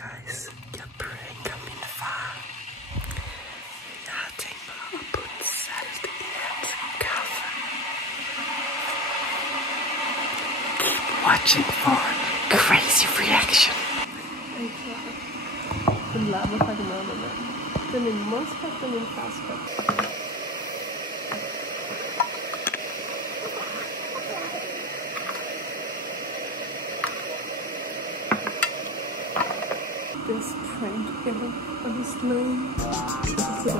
guys, jeg pranker min far. Jeg har tænkt mig at putte salt i hans kaffe. Keep watching for crazy reaction. Den larmer faktisk meget med manden. Det er min mors kop, det er min fars kop. Best prank ever, honestly. So,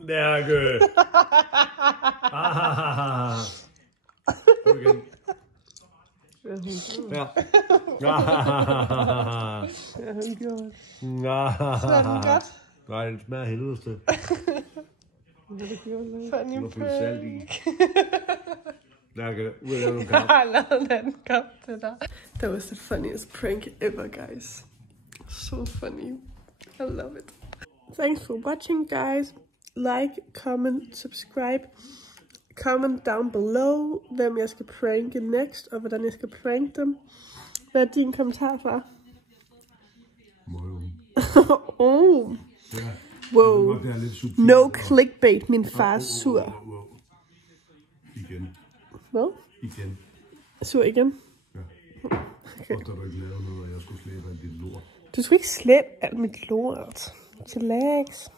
Lærke! Okay. Ja. Ja, hun gjorde. Smager den godt? Nej, den smager helvedes til. Funny Du har salt i. Lærke, ud af nogle Jeg kamp. har lavet en anden kop til dig. That was the funniest prank ever, guys. So funny. I love it. Thanks for watching, guys. Like, comment, subscribe. Comment down below, hvem jeg skal pranke next, og hvordan jeg skal pranke dem. Hvad er din kommentar, far? Oh. Ja. Wow. Det er lidt subtilt. No clickbait, min far er sur. Igen. Hvad? Igen. Sur igen? Ja. Okay. Og da du ikke lavede noget, og jeg skulle slæbe alt dit lort. Du skal ikke slæbe alt mit lort. Chillax.